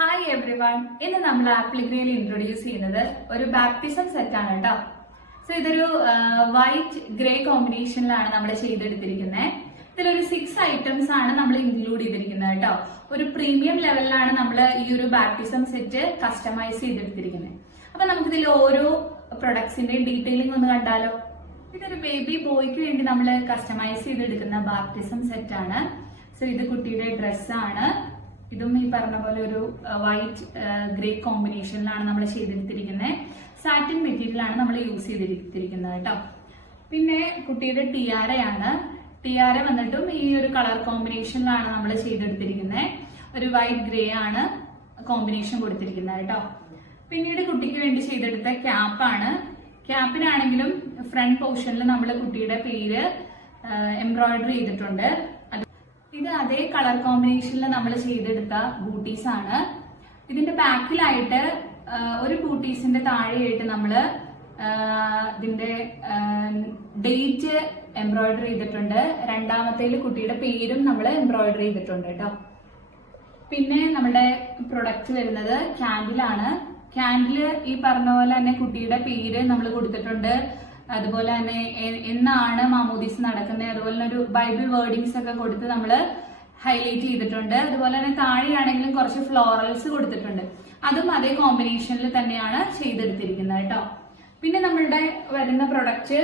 Hi every one. ഇന്ന് നമ്മൾ ആപ്ലിഗ്രയിൽ introduce ചെയ്യുന്നത് ഒരു ബാപ്റ്റിസം സെറ്റ് ആണ് കേട്ടോ. സോ ഇതൊരു വൈറ്റ് ഗ്രേ കോമ്പിനേഷനിലാണ് നമ്മൾ ചെയ്തെടുത്തിരിക്കുന്നത്. ഇതിലൊരു 6 ഐറ്റംസ് ആണ് നമ്മൾ ഇൻക്ലൂഡ് ചെയ്തിരിക്കുന്നത് കേട്ടോ. ഒരു പ്രീമിയം ലെവലിലാണ് നമ്മൾ ഈ ഒരു ബാപ്റ്റിസം സെറ്റ് കസ്റ്റമൈസ് ചെയ്തെടുത്തിരിക്കുന്നത്. അപ്പൊ നമുക്കിതിൽ ഓരോ പ്രൊഡക്ട്സിന്റെയും ഡീറ്റെയിലിംഗ് ഒന്ന് കണ്ടാലോ. ഇതൊരു ബേബി ബോയ്ക്ക് വേണ്ടി നമ്മൾ കസ്റ്റമൈസ് ചെയ്തെടുക്കുന്ന ബാപ്റ്റിസം സെറ്റ് ആണ്. സോ ഇത് കുട്ടിയുടെ ഡ്രസ്സാണ്. ഇതും ഈ പറഞ്ഞ പോലെ ഒരു വൈറ്റ് ഗ്രേ കോമ്പിനേഷനിലാണ് നമ്മൾ ചെയ്തെടുത്തിരിക്കുന്നത്. സാറ്റിൻ മെറ്റീരിയൽ ആണ് നമ്മൾ യൂസ് ചെയ്തെടുത്തിരിക്കുന്നത് കേട്ടോ. പിന്നെ കുട്ടിയുടെ ടിയാരയാണ്. ടിയാര വന്നിട്ടും ഈ ഒരു കളർ കോമ്പിനേഷനിലാണ് നമ്മൾ ചെയ്തെടുത്തിരിക്കുന്നത്. ഒരു വൈറ്റ് ഗ്രേ ആണ് കോമ്പിനേഷൻ കൊടുത്തിരിക്കുന്നത് കേട്ടോ. പിന്നീട് കുട്ടിക്ക് വേണ്ടി ചെയ്തെടുത്ത ക്യാപ്പാണ്. ക്യാപ്പിനാണെങ്കിലും ഫ്രണ്ട് പോർഷനിൽ നമ്മൾ കുട്ടിയുടെ പേര് എംബ്രോയിഡറി ചെയ്തിട്ടുണ്ട്. ഇത് അതേ കളർ കോമ്പിനേഷനിൽ നമ്മൾ ചെയ്തെടുത്ത ബൂട്ടീസ് ആണ്. ഇതിന്റെ ബാക്കിലായിട്ട് ഒരു ബൂട്ടീസിന്റെ താഴെയായിട്ട് നമ്മൾ ഇതിന്റെ ഡേറ്റ് എംബ്രോയിഡറി ചെയ്തിട്ടുണ്ട്. രണ്ടാമത്തേൽ കുട്ടിയുടെ പേരും നമ്മൾ എംബ്രോയിഡറി ചെയ്തിട്ടുണ്ട് കേട്ടോ. പിന്നെ നമ്മുടെ പ്രൊഡക്റ്റ് വരുന്നത് ക്യാൻഡിലാണ്. ക്യാൻഡില് ഈ പറഞ്ഞ പോലെ തന്നെ കുട്ടിയുടെ പേര് നമ്മൾ കൊടുത്തിട്ടുണ്ട്. അതുപോലെ തന്നെ എന്നാണ് മാമോദീസ് നടക്കുന്നത്, അതുപോലെ തന്നെ ഒരു ബൈബിൾ വേർഡിങ്സ് ഒക്കെ കൊടുത്ത് നമ്മൾ ഹൈലൈറ്റ് ചെയ്തിട്ടുണ്ട്. അതുപോലെ തന്നെ താഴെയാണെങ്കിലും കുറച്ച് ഫ്ലോറൽസ് കൊടുത്തിട്ടുണ്ട്. അതും അതേ കോമ്പിനേഷനിൽ തന്നെയാണ് ചെയ്തെടുത്തിരിക്കുന്നത് കേട്ടോ. പിന്നെ നമ്മളുടെ വരുന്ന പ്രൊഡക്റ്റ്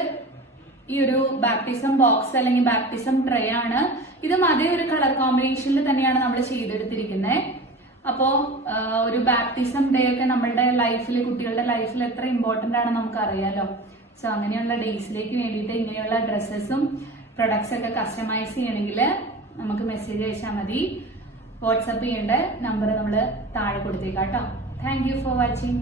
ഈ ഒരു ബാപ്റ്റിസം ബോക്സ് അല്ലെങ്കിൽ ബാപ്റ്റിസം ട്രേ ആണ്. ഇതും അതേ ഒരു കളർ കോമ്പിനേഷനിൽ തന്നെയാണ് നമ്മൾ ചെയ്തെടുത്തിരിക്കുന്നത്. അപ്പോ ഒരു ബാപ്റ്റിസം ഡേ ഒക്കെ നമ്മളുടെ ലൈഫിൽ, കുട്ടികളുടെ ലൈഫിൽ എത്ര ഇമ്പോർട്ടന്റ് ആണ് നമുക്ക് അറിയാലോ. സോ അങ്ങനെയുള്ള ഡേയ്സിലേക്ക് വേണ്ടിയിട്ട് ഇങ്ങനെയുള്ള ഡ്രസ്സസും പ്രൊഡക്ട്സ് ഒക്കെ കസ്റ്റമൈസ് ചെയ്യണമെങ്കിൽ നമുക്ക് മെസ്സേജ് അയച്ചാൽ മതി. വാട്സപ്പ് ചെയ്യേണ്ട നമ്പർ നമ്മൾ താഴെ കൊടുത്തേക്കാം കേട്ടോ. Thank you for watching.